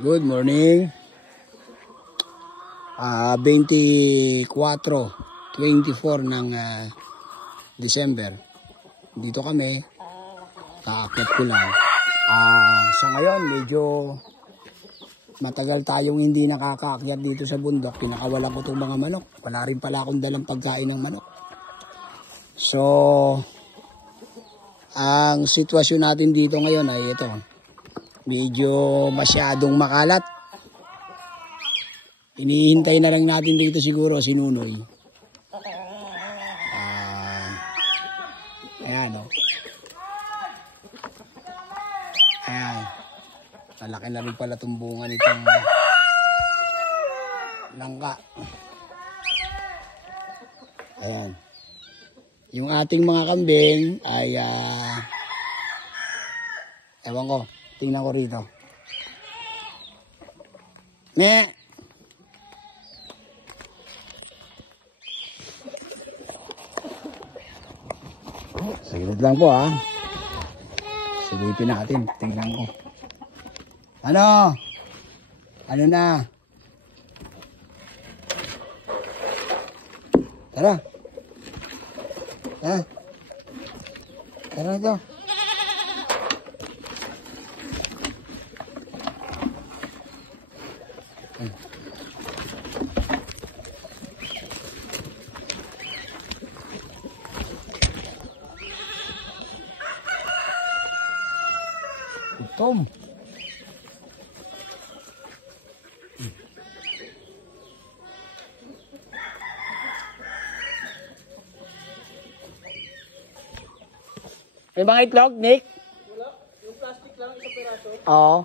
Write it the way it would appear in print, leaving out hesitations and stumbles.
Good morning. 24 ng December. Dito kami. Kaakyat ko lang. Sa ngayon, medyo matagal tayong hindi nakakaakyat dito sa bundok. Pinakawalan ko itong mga manok. Wala rin pala akong dalang pagkain ng manok. So, ang sitwasyon natin dito ngayon ay ito. Medyo masyadong makalat. Hinihintay na lang natin dito siguro si Nunoy. Ayan o. Ayan. Malaki na rin pala tumbungan itong langka. Ayan. Yung ating mga kambing ay ewan ko. Tingnan ko rito. Saglit lang po ha. Silipin natin. Tingnan ko. Ano? Ano na? Tara. Tara ito. Tom. May mga itlog, Nick? Wala. Yung plastic lang, isang piraso. Oo.